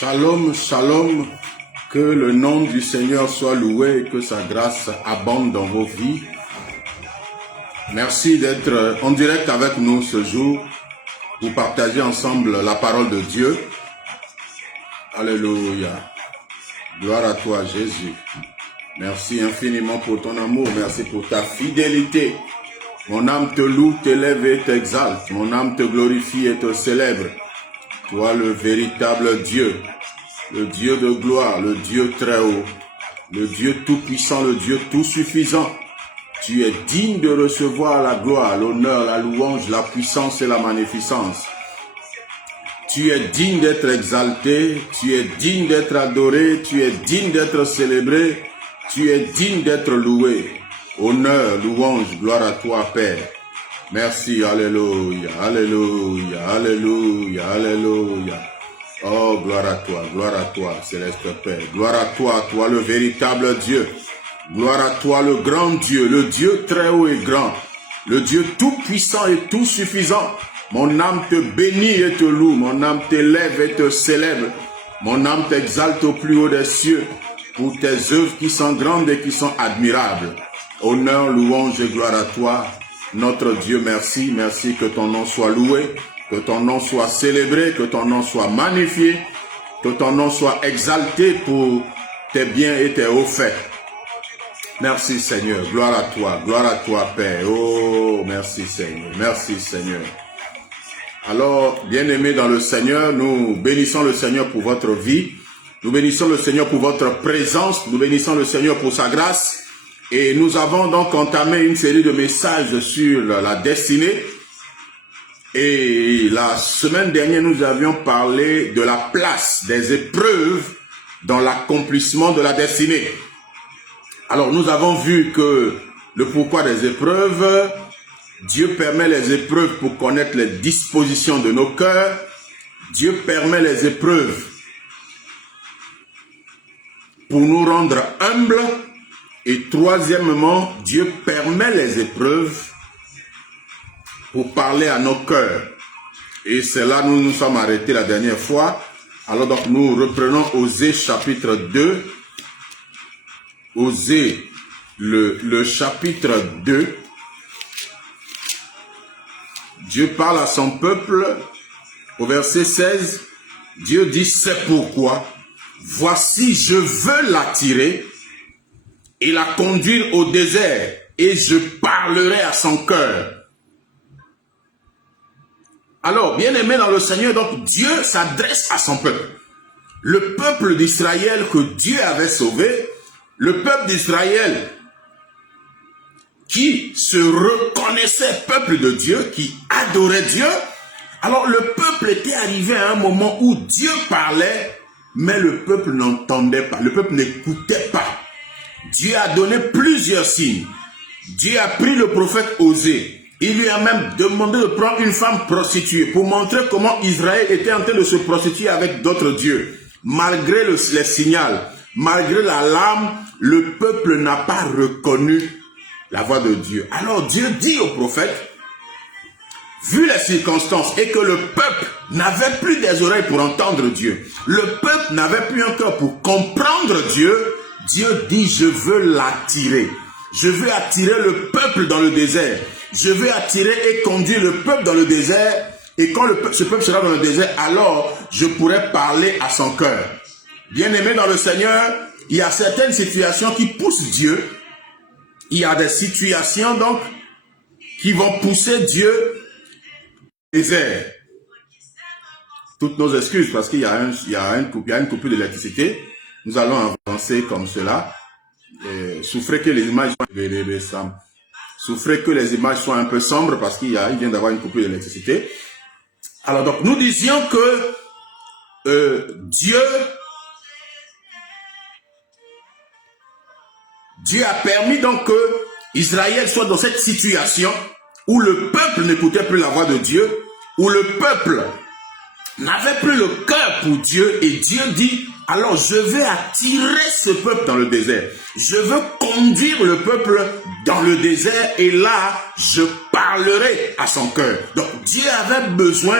Shalom, shalom, que le nom du Seigneur soit loué et que sa grâce abonde dans vos vies. Merci d'être en direct avec nous ce jour pour partager ensemble la parole de Dieu. Alléluia. Gloire à toi, Jésus. Merci infiniment pour ton amour, merci pour ta fidélité. Mon âme te loue, t'élève et t'exalte. Mon âme te glorifie et te célèbre. Toi le véritable Dieu, le Dieu de gloire, le Dieu très haut, le Dieu tout-puissant, le Dieu tout-suffisant. Tu es digne de recevoir la gloire, l'honneur, la louange, la puissance et la magnificence. Tu es digne d'être exalté, tu es digne d'être adoré, tu es digne d'être célébré, tu es digne d'être loué. Honneur, louange, gloire à toi, Père. Merci, alléluia, alléluia, alléluia, alléluia. Oh, gloire à toi, céleste Père. Gloire à toi le véritable Dieu. Gloire à toi le grand Dieu, le Dieu très haut et grand, le Dieu tout puissant et tout suffisant. Mon âme te bénit et te loue, mon âme t'élève et te célèbre. Mon âme t'exalte au plus haut des cieux pour tes œuvres qui sont grandes et qui sont admirables. Honneur, louange et gloire à toi. Notre Dieu, merci, merci que ton nom soit loué, que ton nom soit célébré, que ton nom soit magnifié, que ton nom soit exalté pour tes biens et tes hauts faits. Merci Seigneur, gloire à toi Père. Oh, merci Seigneur, merci Seigneur. Alors, bien-aimés dans le Seigneur, nous bénissons le Seigneur pour votre vie, nous bénissons le Seigneur pour votre présence, nous bénissons le Seigneur pour sa grâce. Et nous avons donc entamé une série de messages sur la destinée. Et la semaine dernière, nous avions parlé de la place des épreuves dans l'accomplissement de la destinée. Alors, nous avons vu que le pourquoi des épreuves, Dieu permet les épreuves pour connaître les dispositions de nos cœurs. Dieu permet les épreuves pour nous rendre humbles. Et troisièmement, Dieu permet les épreuves pour parler à nos cœurs. Et c'est là nous nous sommes arrêtés la dernière fois. Alors donc nous reprenons Osée chapitre 2. Osée le chapitre 2. Dieu parle à son peuple au verset 16. Dieu dit, c'est pourquoi, voici je veux l'attirer et la conduire au désert, et je parlerai à son cœur. Alors, bien-aimé dans le Seigneur, donc Dieu s'adresse à son peuple. Le peuple d'Israël que Dieu avait sauvé, le peuple d'Israël qui se reconnaissait peuple de Dieu, qui adorait Dieu. Alors, le peuple était arrivé à un moment où Dieu parlait, mais le peuple n'entendait pas, le peuple n'écoutait pas. Dieu a donné plusieurs signes. Dieu a pris le prophète Osée. Il lui a même demandé de prendre une femme prostituée pour montrer comment Israël était en train de se prostituer avec d'autres dieux. Malgré les signaux, malgré la larme, le peuple n'a pas reconnu la voix de Dieu. Alors Dieu dit au prophète, vu les circonstances et que le peuple n'avait plus des oreilles pour entendre Dieu, le peuple n'avait plus un cœur pour comprendre Dieu, Dieu dit, je veux l'attirer. Je veux attirer le peuple dans le désert. Je veux attirer et conduire le peuple dans le désert. Et quand ce peuple sera dans le désert, alors je pourrai parler à son cœur. Bien-aimé dans le Seigneur, il y a certaines situations qui poussent Dieu. Il y a des situations donc qui vont pousser Dieu au désert. Toutes nos excuses parce qu'il y a une coupure d'électricité. Nous allons avancer comme cela. Souffrez que les images soient un peu sombres parce qu'il vient d'avoir une coupure d'électricité. Alors donc nous disions que Dieu a permis donc que Israël soit dans cette situation où le peuple n'écoutait plus la voix de Dieu, où le peuple n'avait plus le cœur pour Dieu, et Dieu dit, alors je vais attirer ce peuple dans le désert. Je veux conduire le peuple dans le désert, et là, je parlerai à son cœur. Donc Dieu avait besoin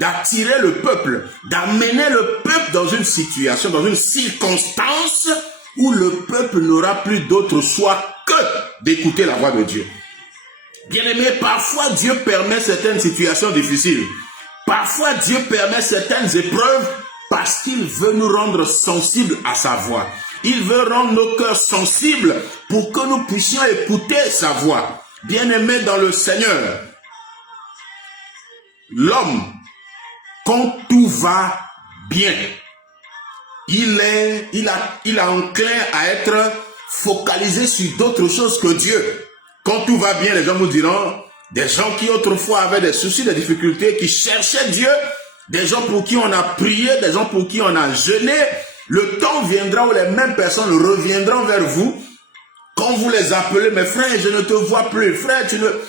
d'attirer le peuple, d'amener le peuple dans une situation, dans une circonstance où le peuple n'aura plus d'autre choix que d'écouter la voix de Dieu. Bien-aimé, parfois Dieu permet certaines situations difficiles. Parfois Dieu permet certaines épreuves parce qu'il veut nous rendre sensibles à sa voix. Il veut rendre nos cœurs sensibles pour que nous puissions écouter sa voix. Bien-aimé dans le Seigneur, l'homme, quand tout va bien, il est enclin à être focalisé sur d'autres choses que Dieu. Quand tout va bien, les gens nous diront, des gens qui autrefois avaient des soucis, des difficultés, qui cherchaient Dieu, des gens pour qui on a prié, des gens pour qui on a jeûné, le temps viendra où les mêmes personnes reviendront vers vous. Quand vous les appelez, mes frères, je ne te vois plus. Frère,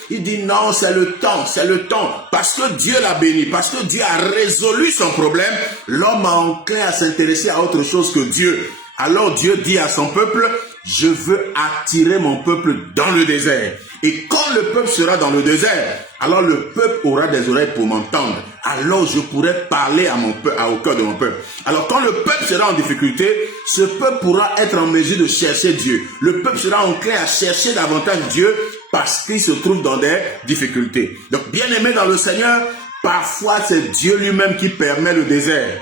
il dit non, c'est le temps, c'est le temps. Parce que Dieu l'a béni, parce que Dieu a résolu son problème, l'homme a enclin à s'intéresser à autre chose que Dieu. Alors Dieu dit à son peuple, je veux attirer mon peuple dans le désert. Et quand le peuple sera dans le désert, alors le peuple aura des oreilles pour m'entendre. Alors je pourrai parler à mon peuple, au cœur de mon peuple. Alors quand le peuple sera en difficulté, ce peuple pourra être en mesure de chercher Dieu. Le peuple sera enclin à chercher davantage Dieu parce qu'il se trouve dans des difficultés. Donc bien aimé dans le Seigneur, parfois c'est Dieu lui-même qui permet le désert.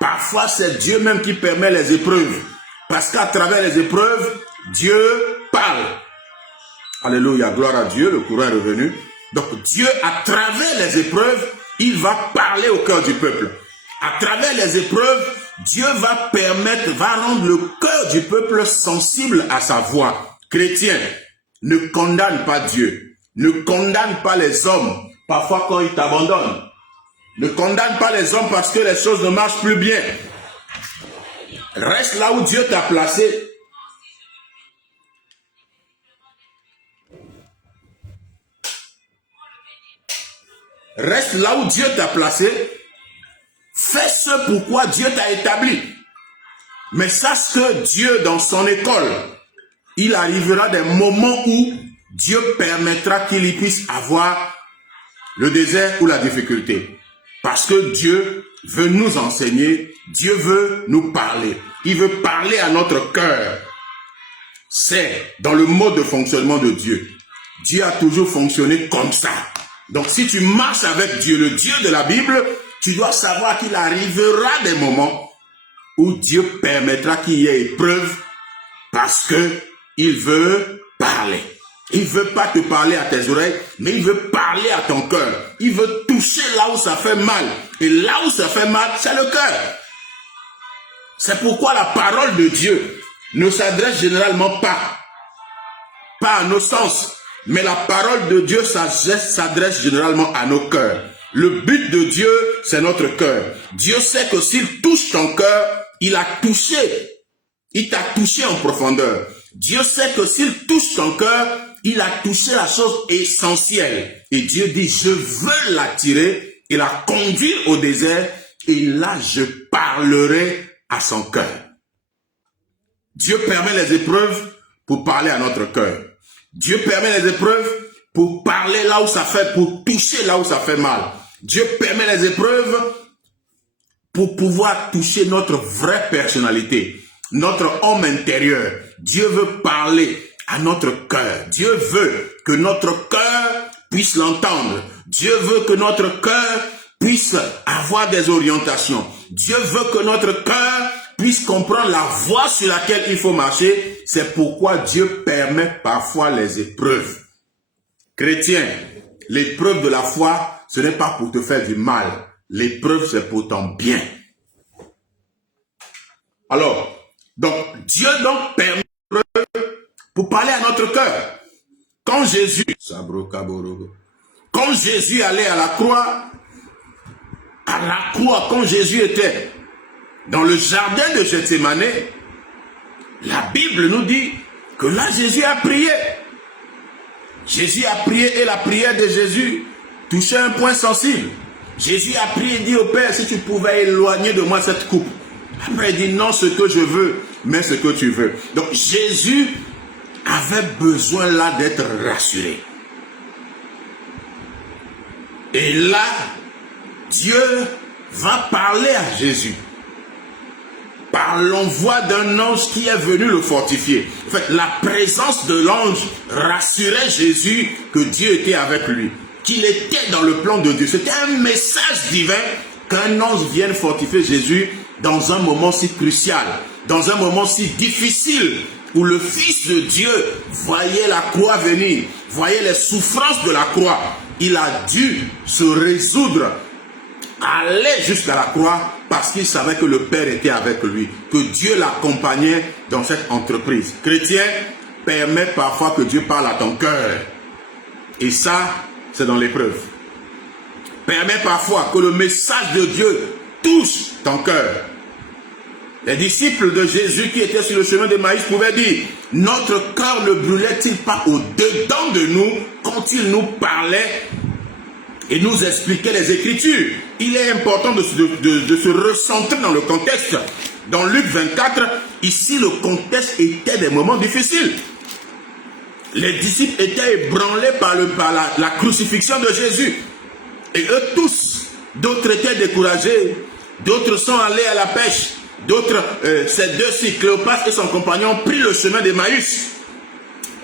Parfois c'est Dieu même qui permet les épreuves. Parce qu'à travers les épreuves, Dieu parle. Alléluia, gloire à Dieu, le courant est revenu. Donc Dieu, à travers les épreuves, il va parler au cœur du peuple. À travers les épreuves, Dieu va rendre le cœur du peuple sensible à sa voix. Chrétien, ne condamne pas Dieu. Ne condamne pas les hommes, parfois quand ils t'abandonnent. Ne condamne pas les hommes parce que les choses ne marchent plus bien. Reste là où Dieu t'a placé. Reste là où Dieu t'a placé. Fais ce pourquoi Dieu t'a établi. Mais sache que Dieu, dans son école, il arrivera des moments où Dieu permettra qu'il y puisse avoir le désert ou la difficulté. Parce que Dieu veut nous enseigner, Dieu veut nous parler. Il veut parler à notre cœur. C'est dans le mode de fonctionnement de Dieu. Dieu a toujours fonctionné comme ça. Donc si tu marches avec Dieu, le Dieu de la Bible, tu dois savoir qu'il arrivera des moments où Dieu permettra qu'il y ait épreuve parce que il veut parler. Il ne veut pas te parler à tes oreilles, mais il veut parler à ton cœur. Il veut toucher là où ça fait mal. Et là où ça fait mal, c'est le cœur. C'est pourquoi la parole de Dieu ne s'adresse généralement pas à nos sens, mais la parole de Dieu s'adresse généralement à nos cœurs. Le but de Dieu, c'est notre cœur. Dieu sait que s'il touche ton cœur, il t'a touché en profondeur. Dieu sait que s'il touche ton cœur, il a touché la chose essentielle. Et Dieu dit, je veux l'attirer et la conduire au désert. Et là, je parlerai à son cœur. Dieu permet les épreuves pour parler à notre cœur. Dieu permet les épreuves pour parler là où ça fait, pour toucher là où ça fait mal. Dieu permet les épreuves pour pouvoir toucher notre vraie personnalité, notre homme intérieur. Dieu veut parler à notre cœur. Dieu veut que notre cœur puisse l'entendre. Dieu veut que notre cœur puisse avoir des orientations. Dieu veut que notre cœur puisse comprendre la voie sur laquelle il faut marcher. C'est pourquoi Dieu permet parfois les épreuves. Chrétien, l'épreuve de la foi, ce n'est pas pour te faire du mal. L'épreuve, c'est pour ton bien. Alors, donc, Dieu donc permet pour parler à notre cœur. Quand Jésus allait à la croix, quand Jésus était dans le jardin de Gethsémane, la Bible nous dit que là, Jésus a prié. Jésus a prié et la prière de Jésus touchait un point sensible. Jésus a prié et dit au Père, si tu pouvais éloigner de moi cette coupe. Après, il dit non, ce que je veux, mais ce que tu veux. Donc, Jésus avait besoin là d'être rassuré. Et là, Dieu va parler à Jésus par l'envoi d'un ange qui est venu le fortifier. En fait, la présence de l'ange rassurait Jésus que Dieu était avec lui, qu'il était dans le plan de Dieu. C'était un message divin qu'un ange vienne fortifier Jésus dans un moment si crucial, dans un moment si difficile, où le Fils de Dieu voyait la croix venir, voyait les souffrances de la croix. Il a dû se résoudre à aller jusqu'à la croix parce qu'il savait que le Père était avec lui, que Dieu l'accompagnait dans cette entreprise. Chrétien, permet parfois que Dieu parle à ton cœur. Et ça, c'est dans l'épreuve. Permet parfois que le message de Dieu touche ton cœur. Les disciples de Jésus qui étaient sur le chemin d'Emmaüs pouvaient dire: notre cœur ne brûlait-il pas au-dedans de nous quand il nous parlait et nous expliquait les Écritures? Il est important de se recentrer dans le contexte. Dans Luc 24, ici le contexte était des moments difficiles. Les disciples étaient ébranlés par la crucifixion de Jésus. Et eux tous, d'autres étaient découragés, d'autres sont allés à la pêche, d'autres, ces deux-ci, Cléopas et son compagnon, ont pris le chemin d'Emmaüs.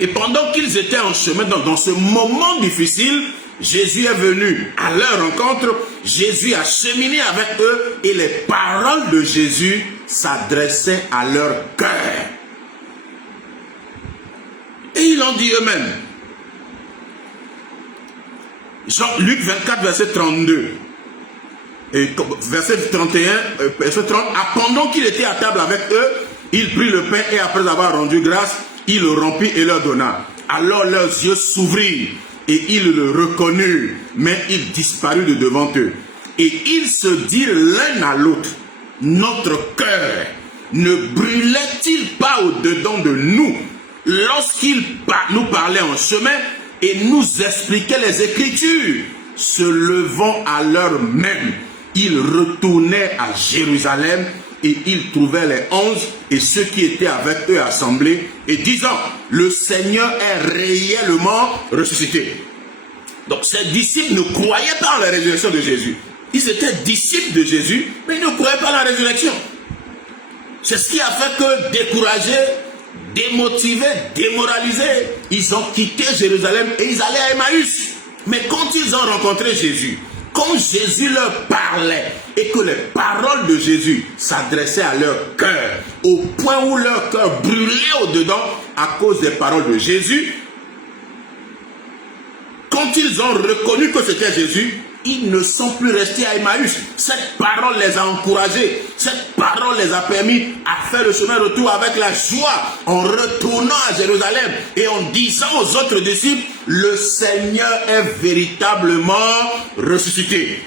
Et pendant qu'ils étaient en chemin, dans ce moment difficile, Jésus est venu à leur rencontre, Jésus a cheminé avec eux et les paroles de Jésus s'adressaient à leur cœur. Et ils l'ont dit eux-mêmes. Luc 24, verset 32. Et verset 31, verset 30. Pendant qu'il était à table avec eux, il prit le pain et après avoir rendu grâce, il le rompit et leur donna. Alors leurs yeux s'ouvrirent et ils le reconnurent, mais il disparut de devant eux. Et ils se dirent l'un à l'autre: notre cœur ne brûlait-il pas au-dedans de nous lorsqu'il nous parlait en chemin et nous expliquait les Écritures? Se levant à l'heure même, ils retournaient à Jérusalem et ils trouvaient les 11 et ceux qui étaient avec eux assemblés et disant: le Seigneur est réellement ressuscité. Donc ces disciples ne croyaient pas en la résurrection de Jésus. Ils étaient disciples de Jésus, mais ils ne croyaient pas en la résurrection. C'est ce qui a fait que, découragés, démotivés, démoralisés, ils ont quitté Jérusalem et ils allaient à Emmaüs. Mais quand ils ont rencontré Jésus, quand Jésus leur parlait et que les paroles de Jésus s'adressaient à leur cœur, au point où leur cœur brûlait au-dedans à cause des paroles de Jésus, quand ils ont reconnu que c'était Jésus, ils ne sont plus restés à Emmaüs. Cette parole les a encouragés. Cette parole les a permis à faire le chemin retour avec la joie, en retournant à Jérusalem et en disant aux autres disciples: le Seigneur est véritablement ressuscité.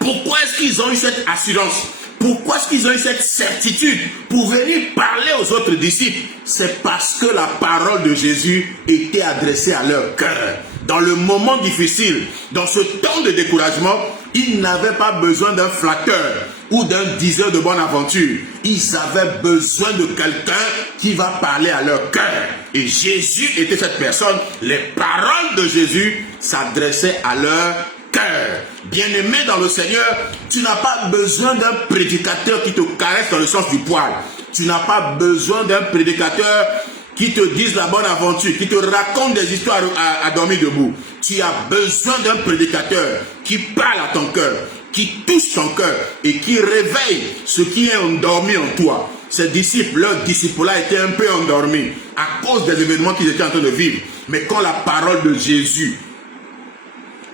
Pourquoi est-ce qu'ils ont eu cette assurance? Pourquoi est-ce qu'ils ont eu cette certitude pour venir parler aux autres disciples? C'est parce que la parole de Jésus était adressée à leur cœur. Dans le moment difficile, dans ce temps de découragement, ils n'avaient pas besoin d'un flatteur ou d'un diseur de bonne aventure. Ils avaient besoin de quelqu'un qui va parler à leur cœur. Et Jésus était cette personne. Les paroles de Jésus s'adressaient à leur cœur. Bien-aimé dans le Seigneur, tu n'as pas besoin d'un prédicateur qui te caresse dans le sens du poil. Tu n'as pas besoin d'un prédicateur qui te dise la bonne aventure, qui te raconte des histoires à dormir debout. Tu as besoin d'un prédicateur qui parle à ton cœur, qui touche ton cœur et qui réveille ce qui est endormi en toi. Ces disciples, leur disciple-là était un peu endormi à cause des événements qu'ils étaient en train de vivre. Mais quand la parole de Jésus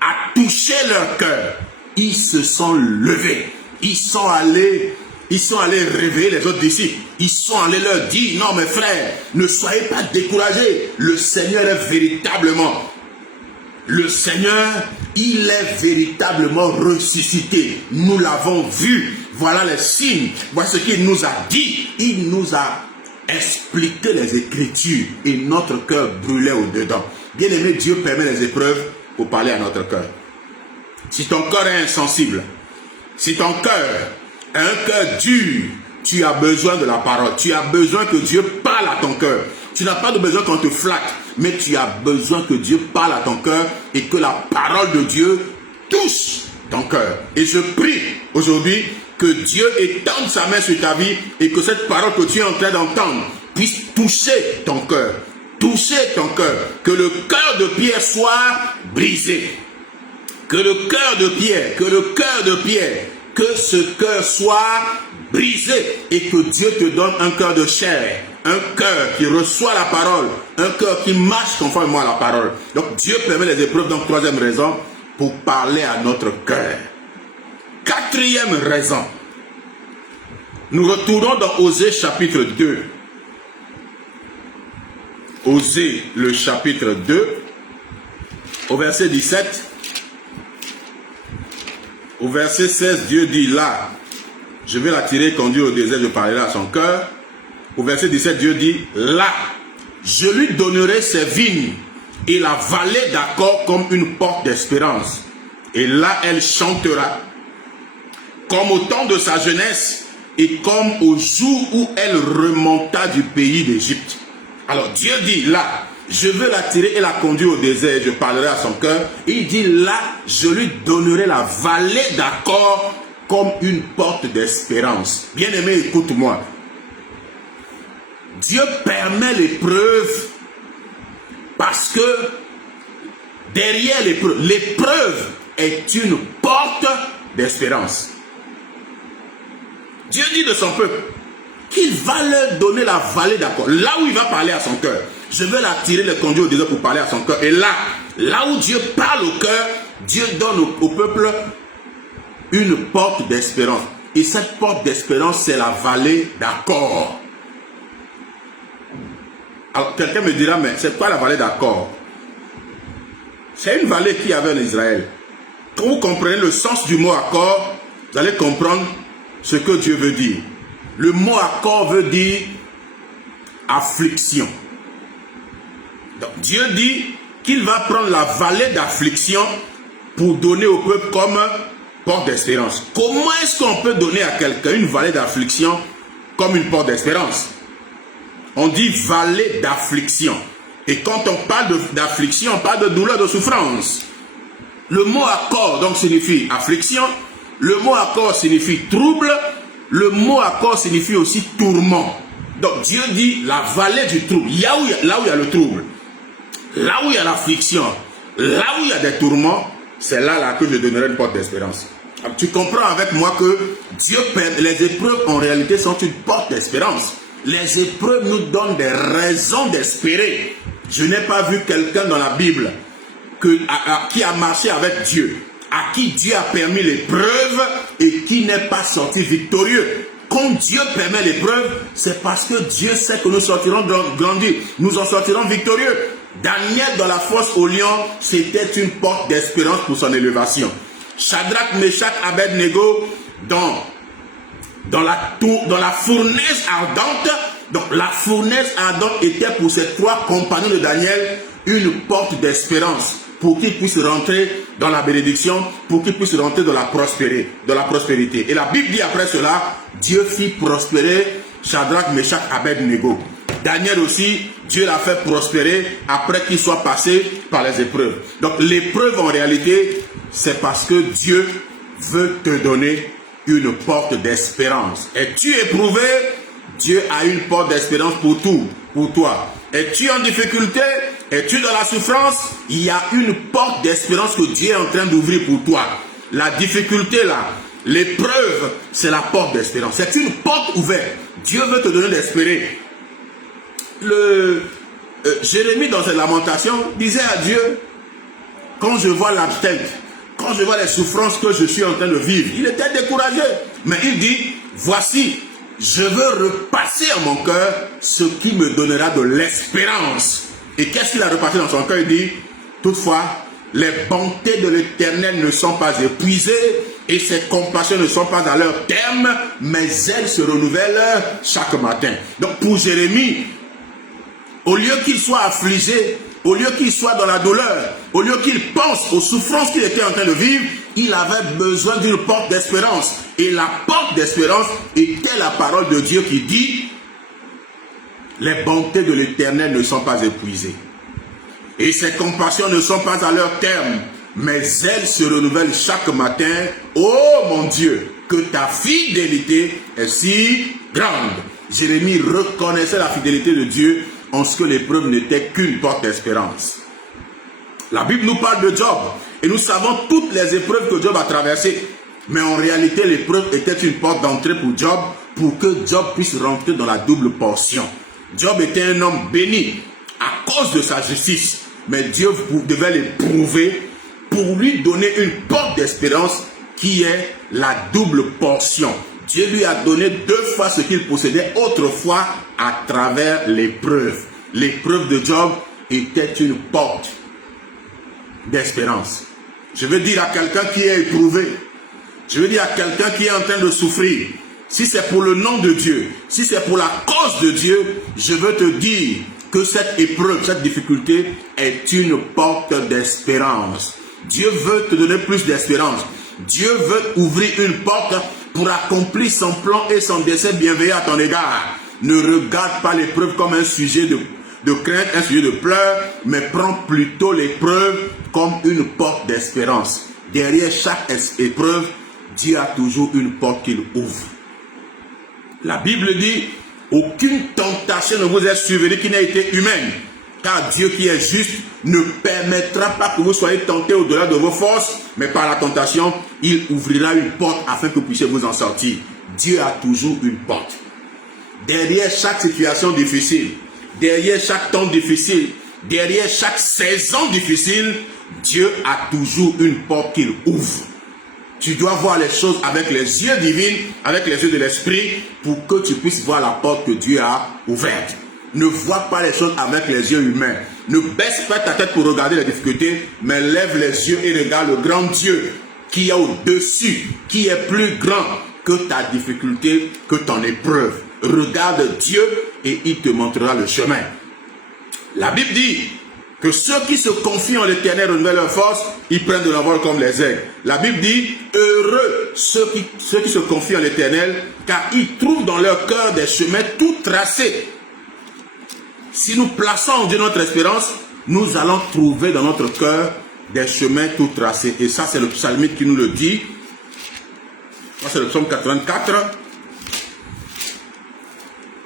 a touché leur cœur, ils se sont levés. Ils sont allés réveiller les autres disciples. Ils sont allés leur dire: non mes frères, ne soyez pas découragés. Le Seigneur est véritablement. Le Seigneur, il est véritablement ressuscité. Nous l'avons vu. Voilà les signes. Voilà ce qu'il nous a dit. Il nous a expliqué les Écritures et notre cœur brûlait au-dedans. Bien-aimé, Dieu permet les épreuves pour parler à notre cœur. Si ton cœur est insensible, si ton cœur est un cœur dur, tu as besoin de la parole. Tu as besoin que Dieu parle à ton cœur. Tu n'as pas de besoin qu'on te flatte, mais tu as besoin que Dieu parle à ton cœur et que la parole de Dieu touche ton cœur. Et je prie aujourd'hui que Dieu étende sa main sur ta vie et que cette parole que tu es en train d'entendre puisse toucher ton cœur. Toucher ton cœur. Que le cœur de Pierre soit brisé. Que le cœur de Pierre, que ce cœur soit brisé et que Dieu te donne un cœur de chair, un cœur qui reçoit la parole, un cœur qui marche conformément à la parole. Donc Dieu permet les épreuves. Donc troisième raison, pour parler à notre cœur. Quatrième raison, nous retournons dans Osée chapitre 2. Osée le chapitre 2, au verset 17. Au verset 16, Dieu dit là, je vais l'attirer, conduire au désert, je parlerai à son cœur. Au verset 17, Dieu dit, là, je lui donnerai ses vignes et la vallée d'Accor comme une porte d'espérance. Et là, elle chantera comme au temps de sa jeunesse et comme au jour où elle remonta du pays d'Égypte. Alors Dieu dit là, je veux l'attirer et la conduire au désert, je parlerai à son cœur. Et il dit là, je lui donnerai la vallée d'Accor comme une porte d'espérance. Bien-aimé, écoute-moi. Dieu permet l'épreuve parce que derrière l'épreuve est une porte d'espérance. Dieu dit de son peuple qu'il va leur donner la vallée d'Accor, là où il va parler à son cœur. Je vais l'attirer, le conduire au désert pour parler à son cœur. Et là où Dieu parle au cœur, Dieu donne au peuple une porte d'espérance. Et cette porte d'espérance, c'est la vallée d'Accor. Alors, quelqu'un me dira, mais c'est quoi la vallée d'Accor? C'est une vallée qu'il y avait en Israël. Quand vous comprenez le sens du mot Accor, vous allez comprendre ce que Dieu veut dire. Le mot Accor veut dire affliction. Donc Dieu dit qu'il va prendre la vallée d'affliction pour donner au peuple comme porte d'espérance. Comment est-ce qu'on peut donner à quelqu'un une vallée d'affliction comme une porte d'espérance? On dit vallée d'affliction. Et quand on parle d'affliction, on parle de douleur, de souffrance. Le mot Accor donc signifie affliction. Le mot Accor signifie trouble. Le mot Accor signifie aussi tourment. Donc Dieu dit la vallée du trouble. Là où il y a le trouble, là où il y a l'affliction, là où il y a des tourments, c'est là que je donnerai une porte d'espérance. Tu comprends avec moi que Dieu permet, les épreuves en réalité sont une porte d'espérance. Les épreuves nous donnent des raisons d'espérer. Je n'ai pas vu quelqu'un dans la Bible qui a marché avec Dieu, à qui Dieu a permis l'épreuve et qui n'est pas sorti victorieux. Quand Dieu permet l'épreuve, c'est parce que Dieu sait que nous sortirons grandis, nous en sortirons victorieux. Daniel dans la fosse au lion, c'était une porte d'espérance pour son élévation. Shadrach, Meshach, Abednego dans la fournaise ardente. Donc la fournaise ardente était pour ces trois compagnons de Daniel une porte d'espérance pour qu'ils puissent rentrer dans la bénédiction, pour qu'ils puissent rentrer dans la prospérité. Et la Bible dit après cela, Dieu fit prospérer Shadrach, Meshach, Abednego. Daniel aussi, Dieu l'a fait prospérer après qu'il soit passé par les épreuves. Donc l'épreuve en réalité, c'est parce que Dieu veut te donner une porte d'espérance. Es-tu éprouvé? Dieu a une porte d'espérance pour toi. Es-tu en difficulté? Es-tu dans la souffrance? Il y a une porte d'espérance que Dieu est en train d'ouvrir pour toi. La difficulté là, l'épreuve, c'est la porte d'espérance. C'est une porte ouverte. Dieu veut te donner d'espérer. Jérémie dans ses lamentations disait à Dieu, quand je vois l'abstinence, quand je vois les souffrances que je suis en train de vivre, il était découragé. Mais il dit, voici, je veux repasser en mon cœur ce qui me donnera de l'espérance. Et qu'est-ce qu'il a repassé dans son cœur? Il dit, toutefois, les bontés de l'Éternel ne sont pas épuisées et ses compassions ne sont pas à leur terme, mais elles se renouvellent chaque matin. Donc pour Jérémie, au lieu qu'il soit affligé, au lieu qu'il soit dans la douleur, au lieu qu'il pense aux souffrances qu'il était en train de vivre, il avait besoin d'une porte d'espérance. Et la porte d'espérance était la parole de Dieu qui dit, les bontés de l'Éternel ne sont pas épuisées. Et ses compassions ne sont pas à leur terme. Mes ailes se renouvellent chaque matin. Oh mon Dieu, que ta fidélité est si grande. Jérémie reconnaissait la fidélité de Dieu en ce que l'épreuve n'était qu'une porte d'espérance. La Bible nous parle de Job et nous savons toutes les épreuves que Job a traversées. Mais en réalité, l'épreuve était une porte d'entrée pour Job, pour que Job puisse rentrer dans la double portion. Job était un homme béni à cause de sa justice, mais Dieu devait l'éprouver pour lui donner une porte d'espérance qui est la double portion. Dieu lui a donné 2 fois ce qu'il possédait autrefois à travers l'épreuve. L'épreuve de Job était une porte d'espérance. Je veux dire à quelqu'un qui est éprouvé, je veux dire à quelqu'un qui est en train de souffrir, si c'est pour le nom de Dieu, si c'est pour la cause de Dieu, je veux te dire que cette épreuve, cette difficulté est une porte d'espérance. Dieu veut te donner plus d'espérance. Dieu veut ouvrir une porte pour accomplir son plan et son dessein bienveillant à ton égard. Ne regarde pas l'épreuve comme un sujet de crainte, un sujet de pleurs, mais prends plutôt l'épreuve comme une porte d'espérance. Derrière chaque épreuve, Dieu a toujours une porte qu'il ouvre. La Bible dit, aucune tentation ne vous est survenue qui n'a été humaine, car Dieu qui est juste ne permettra pas que vous soyez tentés au-delà de vos forces, mais par la tentation, il ouvrira une porte afin que vous puissiez vous en sortir. Dieu a toujours une porte. Derrière chaque situation difficile, derrière chaque temps difficile, derrière chaque saison difficile, Dieu a toujours une porte qu'il ouvre. Tu dois voir les choses avec les yeux divins, avec les yeux de l'esprit, pour que tu puisses voir la porte que Dieu a ouverte. Ne vois pas les choses avec les yeux humains. Ne baisse pas ta tête pour regarder les difficultés, mais lève les yeux et regarde le grand Dieu qui est au-dessus, qui est plus grand que ta difficulté, que ton épreuve. Regarde Dieu et il te montrera le chemin. La Bible dit que ceux qui se confient en l'Éternel renouvellent leur force, ils prennent de l'envol comme les aigles. La Bible dit, heureux ceux qui se confient en l'Éternel, car ils trouvent dans leur cœur des chemins tout tracés. Si nous plaçons en Dieu notre espérance, nous allons trouver dans notre cœur des chemins tout tracés. Et ça, c'est le psalmiste qui nous le dit. Ça, c'est le psaume 84.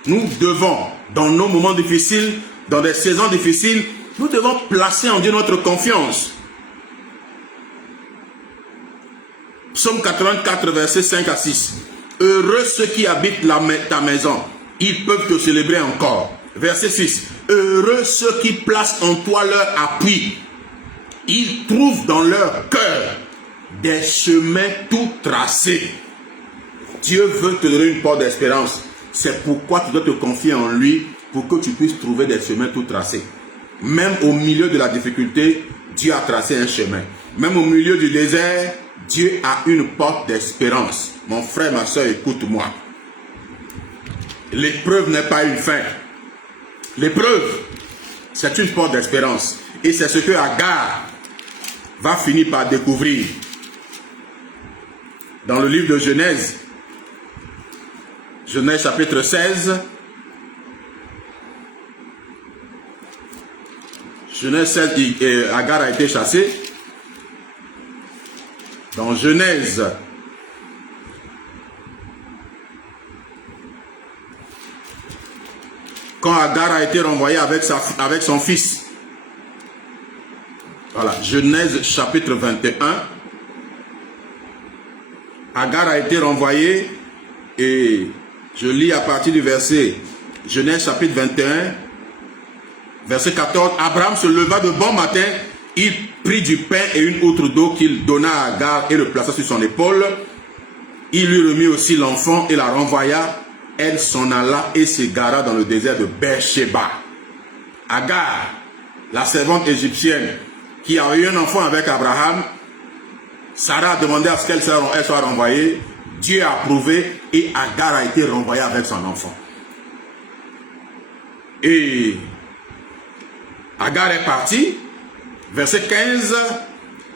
Nous devons, dans nos moments difficiles, dans des saisons difficiles, nous devons placer en Dieu notre confiance. Psaume 84, versets 5 à 6. Heureux ceux qui habitent ta maison, ils peuvent te célébrer encore. Verset 6. Heureux ceux qui placent en toi leur appui. Ils trouvent dans leur cœur des chemins tout tracés. Dieu veut te donner une porte d'espérance. C'est pourquoi tu dois te confier en lui pour que tu puisses trouver des chemins tout tracés. Même au milieu de la difficulté, Dieu a tracé un chemin. Même au milieu du désert, Dieu a une porte d'espérance. Mon frère, ma soeur, écoute-moi. L'épreuve n'est pas une fin. L'épreuve, c'est une porte d'espérance. Et c'est ce que Agar va finir par découvrir. Dans le livre de Genèse, Genèse chapitre 16, Genèse 16, Agar a été chassée. Dans Genèse, quand Agar a été renvoyée avec son fils. Voilà, Genèse chapitre 21. Agar a été renvoyée et je lis à partir du verset Genèse chapitre 21, verset 14. Abraham se leva de bon matin, il prit du pain et une outre d'eau qu'il donna à Agar et le plaça sur son épaule. Il lui remit aussi l'enfant et la renvoya. Elle s'en alla et s'égara dans le désert de Beersheba. Agar, la servante égyptienne qui a eu un enfant avec Abraham, Sarah a demandé à ce qu'elle soit renvoyée. Dieu a approuvé et Agar a été renvoyée avec son enfant. Et Agar est partie. Verset 15.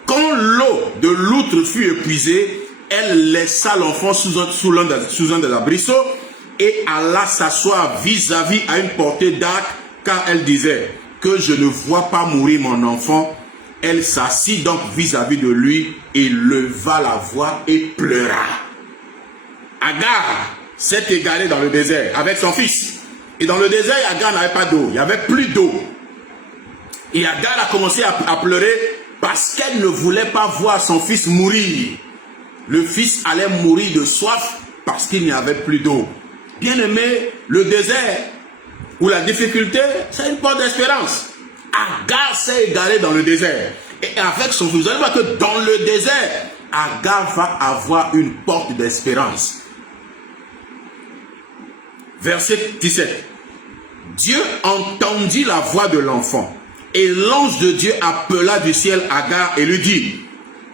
Quand l'eau de l'outre fut épuisée, elle laissa l'enfant sous l'un des arbrisseaux et alla s'asseoir vis-à-vis à une portée d'arc, car elle disait que je ne vois pas mourir mon enfant Elle s'assit donc vis-à-vis de lui et leva la voix et pleura. Agar s'est égarée dans le désert avec son fils. Et dans le désert, Agar n'avait pas d'eau. Il n'y avait plus d'eau. Et Agar a commencé à pleurer parce qu'elle ne voulait pas voir son fils mourir. Le fils allait mourir de soif parce qu'il n'y avait plus d'eau. Bien aimé, le désert ou la difficulté, c'est une porte d'espérance. Agar s'est égarée dans le désert. Et avec son fils, vous allez voir que dans le désert, Agar va avoir une porte d'espérance. Verset 17. Dieu entendit la voix de l'enfant. Et l'ange de Dieu appela du ciel Agar et lui dit,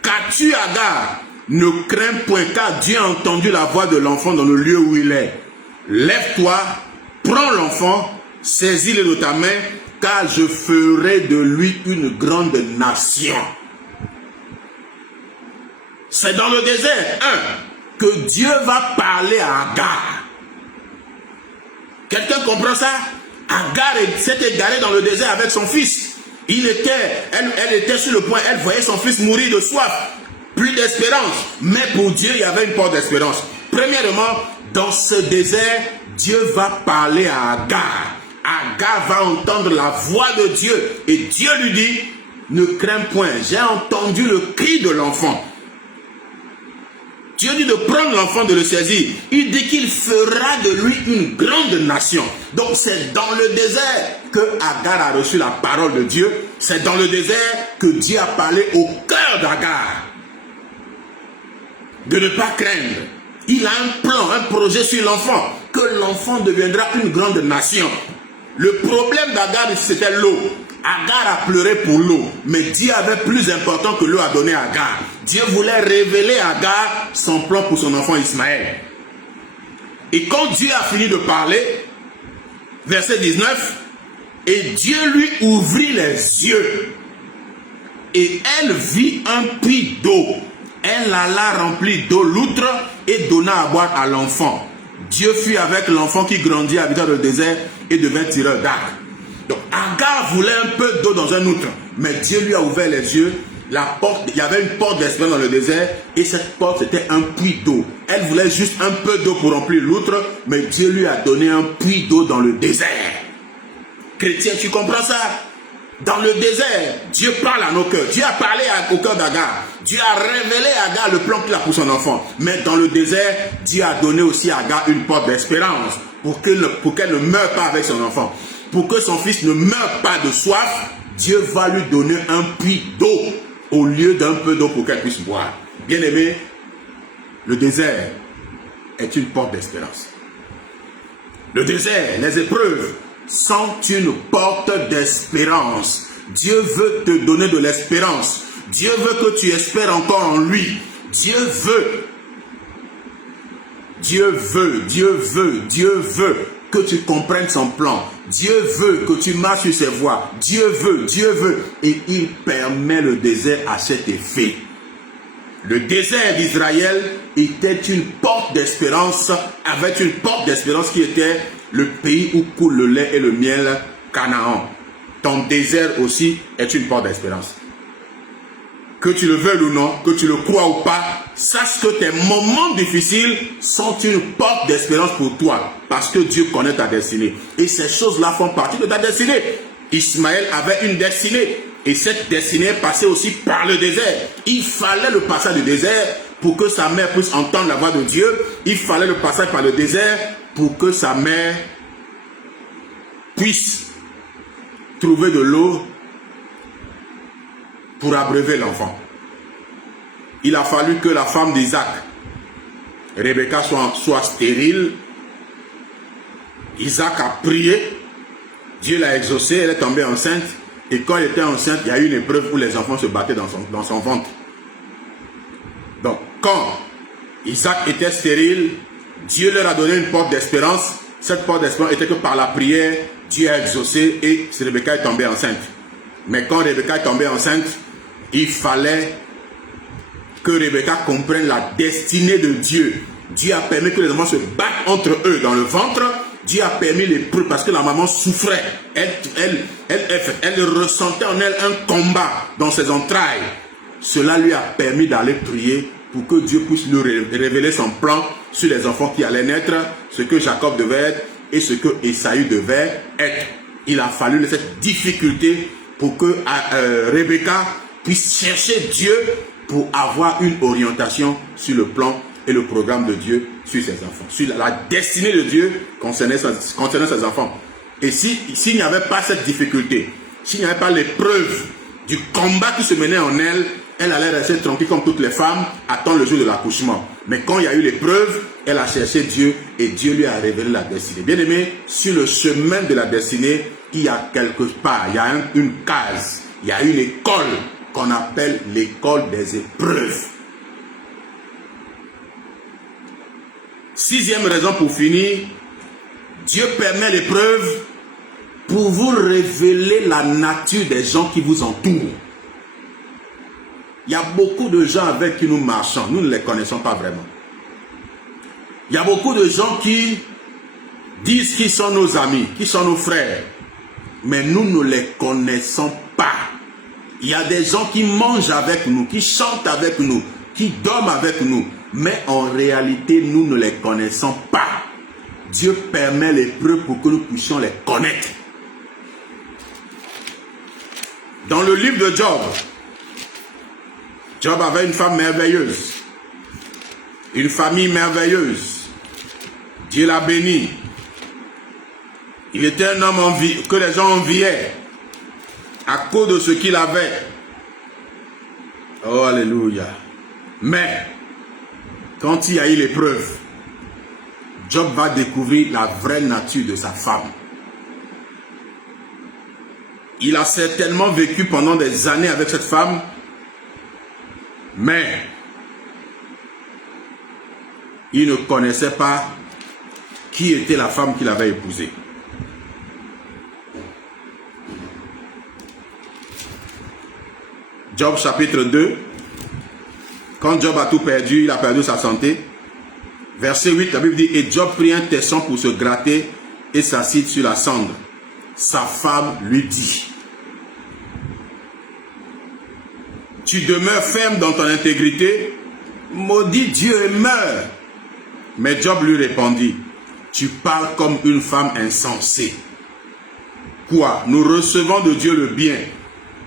qu'as-tu, Agar? Ne crains point, car Dieu a entendu la voix de l'enfant dans le lieu où il est. Lève-toi, prends l'enfant, saisis-le de ta main, car je ferai de lui une grande nation. C'est dans le désert, que Dieu va parler à Agar. Quelqu'un comprend ça? Agar s'est égarée dans le désert avec son fils. Elle était sur le point, elle voyait son fils mourir de soif. Plus d'espérance. Mais pour Dieu, il y avait une porte d'espérance. Premièrement, dans ce désert, Dieu va parler à Agar. Agar va entendre la voix de Dieu. Et Dieu lui dit, ne crains point, j'ai entendu le cri de l'enfant. Dieu dit de prendre l'enfant, de le saisir. Il dit qu'il fera de lui une grande nation. Donc c'est dans le désert que Agar a reçu la parole de Dieu. C'est dans le désert que Dieu a parlé au cœur d'Agar. De ne pas craindre. Il a un plan, un projet sur l'enfant. Que l'enfant deviendra une grande nation. Le problème d'Agar, c'était l'eau. Agar a pleuré pour l'eau. Mais Dieu avait plus important que l'eau à donner à Agar. Dieu voulait révéler à Agar son plan pour son enfant Ismaël. Et quand Dieu a fini de parler, verset 19, et Dieu lui ouvrit les yeux. Et elle vit un puits d'eau. Elle alla remplir d'eau l'outre et donna à boire à l'enfant. Dieu fut avec l'enfant qui grandit habitant le désert et devint tireur d'arc. Donc Agar voulait un peu d'eau dans un outre, mais Dieu lui a ouvert les yeux. La porte, il y avait une porte d'espérance dans le désert et cette porte c'était un puits d'eau. Elle voulait juste un peu d'eau pour remplir l'outre, mais Dieu lui a donné un puits d'eau dans le désert. Chrétien, tu comprends ça? Dans le désert, Dieu parle à nos cœurs. Dieu a parlé au cœur d'Agar. Dieu a révélé à Agar le plan qu'il a pour son enfant. Mais dans le désert, Dieu a donné aussi à Agar une porte d'espérance pour qu'elle ne meure pas avec son enfant. Pour que son fils ne meure pas de soif, Dieu va lui donner un puits d'eau au lieu d'un peu d'eau pour qu'elle puisse boire. Bien aimé, le désert est une porte d'espérance. Le désert, les épreuves sont une porte d'espérance. Dieu veut te donner de l'espérance. Dieu veut que tu espères encore en lui. Dieu veut que tu comprennes son plan. Dieu veut que tu marches sur ses voies. Dieu veut. Et il permet le désert à cet effet. Le désert d'Israël était une porte d'espérance, avec une porte d'espérance qui était le pays où coule le lait et le miel, Canaan. Ton désert aussi est une porte d'espérance. Que tu le veuilles ou non, que tu le crois ou pas, sache que tes moments difficiles sont une porte d'espérance pour toi. Parce que Dieu connaît ta destinée. Et ces choses-là font partie de ta destinée. Ismaël avait une destinée. Et cette destinée passait aussi par le désert. Il fallait le passage du désert pour que sa mère puisse entendre la voix de Dieu. Il fallait le passage par le désert pour que sa mère puisse trouver de l'eau pour abreuver l'enfant. Il a fallu que la femme d'Isaac, Rebecca, soit stérile. Isaac a prié. Dieu l'a exaucée. Elle est tombée enceinte. Et quand elle était enceinte, il y a eu une épreuve où les enfants se battaient dans son ventre. Donc, quand Isaac était stérile, Dieu leur a donné une porte d'espérance. Cette porte d'espérance était que par la prière, Dieu a exaucé et Rebecca est tombée enceinte. Mais quand Rebecca est tombée enceinte, il fallait que Rebecca comprenne la destinée de Dieu. Dieu a permis que les enfants se battent entre eux dans le ventre. Dieu a permis l'épreuve parce que la maman souffrait. Elle ressentait en elle un combat dans ses entrailles. Cela lui a permis d'aller prier pour que Dieu puisse lui révéler son plan sur les enfants qui allaient naître, ce que Jacob devait être et ce que Ésaü devait être. Il a fallu cette difficulté pour que Rebecca puisse chercher Dieu pour avoir une orientation sur le plan et le programme de Dieu sur ses enfants, sur la destinée de Dieu concernant ses enfants. Et s'il n'y avait pas cette difficulté, s'il n'y avait pas l'épreuve du combat qui se menait en elle, elle allait rester tranquille comme toutes les femmes, attendre le jour de l'accouchement. Mais quand il y a eu l'épreuve, elle a cherché Dieu et Dieu lui a révélé la destinée. Bien aimé, sur le chemin de la destinée, il y a quelque part, il y a une case, il y a une école qu'on appelle l'école des épreuves. 6e raison pour finir, Dieu permet l'épreuve pour vous révéler la nature des gens qui vous entourent. Il y a beaucoup de gens avec qui nous marchons, nous ne les connaissons pas vraiment. Il y a beaucoup de gens qui disent qu'ils sont nos amis, qui sont nos frères, mais nous ne les connaissons pas. Il y a des gens qui mangent avec nous, qui chantent avec nous, qui dorment avec nous, mais en réalité, nous ne les connaissons pas. Dieu permet l'épreuve pour que nous puissions les connaître. Dans le livre de Job, Job avait une femme merveilleuse, une famille merveilleuse. Dieu l'a béni. Il était un homme que les gens enviaient à cause de ce qu'il avait. Oh, alléluia. Mais, quand il y a eu l'épreuve, Job va découvrir la vraie nature de sa femme. Il a certainement vécu pendant des années avec cette femme, mais il ne connaissait pas qui était la femme qu'il avait épousée. Job chapitre 2, quand Job a tout perdu, il a perdu sa santé. Verset 8, la Bible dit, et Job prit un tesson pour se gratter et s'assit sur la cendre. Sa femme lui dit, tu demeures ferme dans ton intégrité, maudit Dieu et meurs. Mais Job lui répondit, tu parles comme une femme insensée. Quoi? Nous recevons de Dieu le bien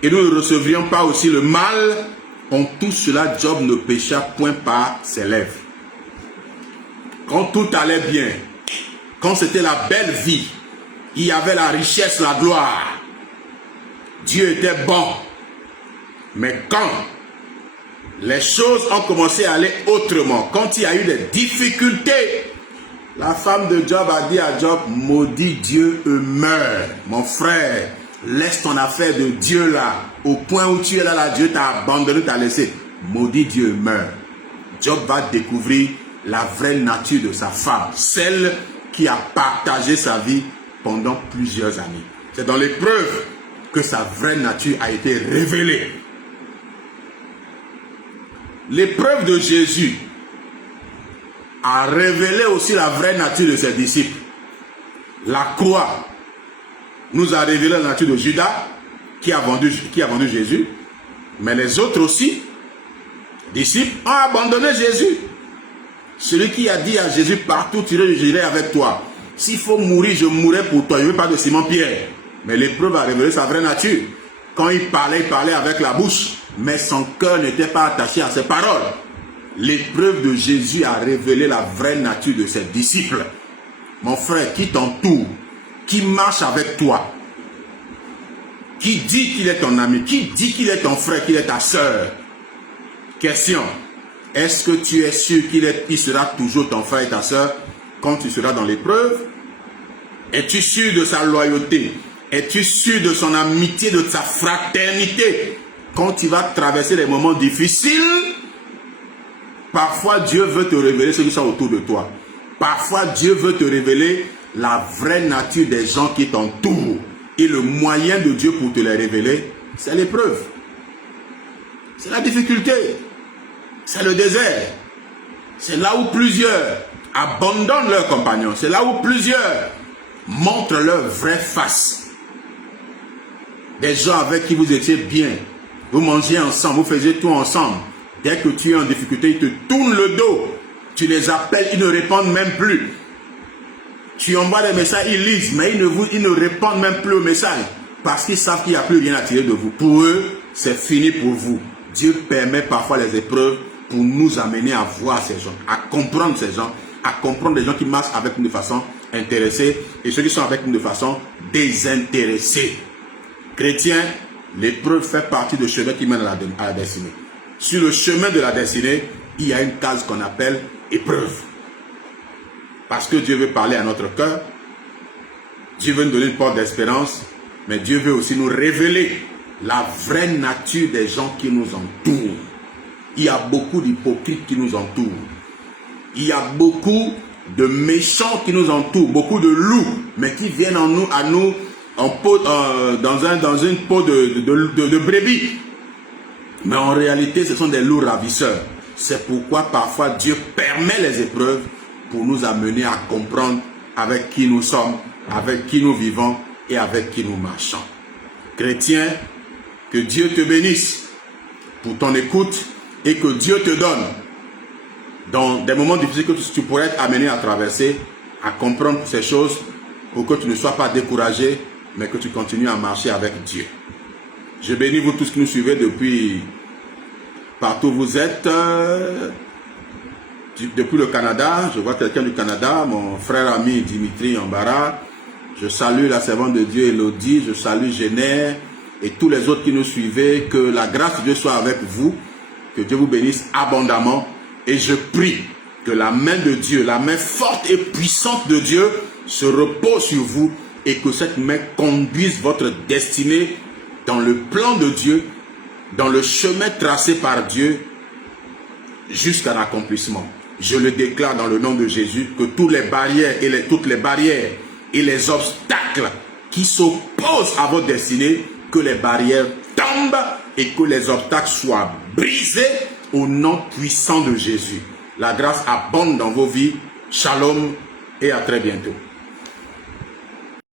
et nous ne recevrions pas aussi le mal? En tout cela, Job ne pécha point par ses lèvres. Quand tout allait bien, quand c'était la belle vie, il y avait la richesse, la gloire, Dieu était bon. Mais quand les choses ont commencé à aller autrement, quand il y a eu des difficultés, la femme de Job a dit à Job, maudit Dieu et meurs. Mon frère, laisse ton affaire de Dieu là. Au point où tu es là, Dieu t'a abandonné, t'a laissé. Maudit Dieu et meurs. Job va découvrir la vraie nature de sa femme, celle qui a partagé sa vie pendant plusieurs années. C'est dans l'épreuve que sa vraie nature a été révélée. L'épreuve de Jésus a révélé aussi la vraie nature de ses disciples. La croix nous a révélé la nature de Judas qui a vendu Jésus, mais les autres aussi, disciples, ont abandonné Jésus. Celui qui a dit à Jésus, partout tu irais, j'irai avec toi. S'il faut mourir, je mourrai pour toi. Je ne veux pas de Simon-Pierre. Mais l'épreuve a révélé sa vraie nature. Quand il parlait avec la bouche, mais son cœur n'était pas attaché à ses paroles. L'épreuve de Jésus a révélé la vraie nature de ses disciples. Mon frère, qui t'entoure, qui marche avec toi, qui dit qu'il est ton ami, qui dit qu'il est ton frère, qu'il est ta soeur. Question, est-ce que tu es sûr qu'il sera toujours ton frère et ta soeur quand tu seras dans l'épreuve? Es-tu sûr de sa loyauté? Es-tu sûr de son amitié, de sa fraternité? Quand tu vas traverser les moments difficiles, parfois Dieu veut te révéler ceux qui sont autour de toi. Parfois Dieu veut te révéler la vraie nature des gens qui t'entourent. Et le moyen de Dieu pour te les révéler, c'est l'épreuve. C'est la difficulté. C'est le désert. C'est là où plusieurs abandonnent leurs compagnons. C'est là où plusieurs Montre-leur vraie face. Des gens avec qui vous étiez bien. Vous mangiez ensemble, vous faisiez tout ensemble. Dès que tu es en difficulté, ils te tournent le dos. Tu les appelles, ils ne répondent même plus. Tu envoies des messages, ils lisent, mais ils ne répondent même plus aux messages. Parce qu'ils savent qu'il n'y a plus rien à tirer de vous. Pour eux, c'est fini pour vous. Dieu permet parfois les épreuves pour nous amener à voir ces gens, à comprendre ces gens, à comprendre les gens qui marchent avec nous de façon intéressée et ceux qui sont avec nous de façon désintéressée. Chrétien, l'épreuve fait partie du chemin qui mène à la destinée. Sur le chemin de la destinée, il y a une case qu'on appelle épreuve. Parce que Dieu veut parler à notre cœur, Dieu veut nous donner une porte d'espérance, mais Dieu veut aussi nous révéler la vraie nature des gens qui nous entourent. Il y a beaucoup d'hypocrites qui nous entourent. Il y a beaucoup de méchants qui nous entourent, beaucoup de loups, mais qui viennent dans une peau de brebis. Mais en réalité, ce sont des loups ravisseurs. C'est pourquoi parfois Dieu permet les épreuves pour nous amener à comprendre avec qui nous sommes, avec qui nous vivons et avec qui nous marchons. Chrétien, que Dieu te bénisse pour ton écoute et que Dieu te donne, dans des moments difficiles que tu pourrais être amené à traverser, à comprendre ces choses pour que tu ne sois pas découragé, mais que tu continues à marcher avec Dieu. Je bénis vous tous qui nous suivez depuis partout où vous êtes. Depuis le Canada, je vois quelqu'un du Canada, mon frère ami Dimitri Ambara. Je salue la servante de Dieu Elodie, je salue Génère et tous les autres qui nous suivez. Que la grâce de Dieu soit avec vous, que Dieu vous bénisse abondamment. Et je prie que la main de Dieu, la main forte et puissante de Dieu se repose sur vous et que cette main conduise votre destinée dans le plan de Dieu, dans le chemin tracé par Dieu jusqu'à l'accomplissement. Je le déclare dans le nom de Jésus que toutes les barrières et les obstacles qui s'opposent à votre destinée, que les barrières tombent et que les obstacles soient brisés au nom puissant de Jésus. La grâce abonde dans vos vies. Shalom et à très bientôt.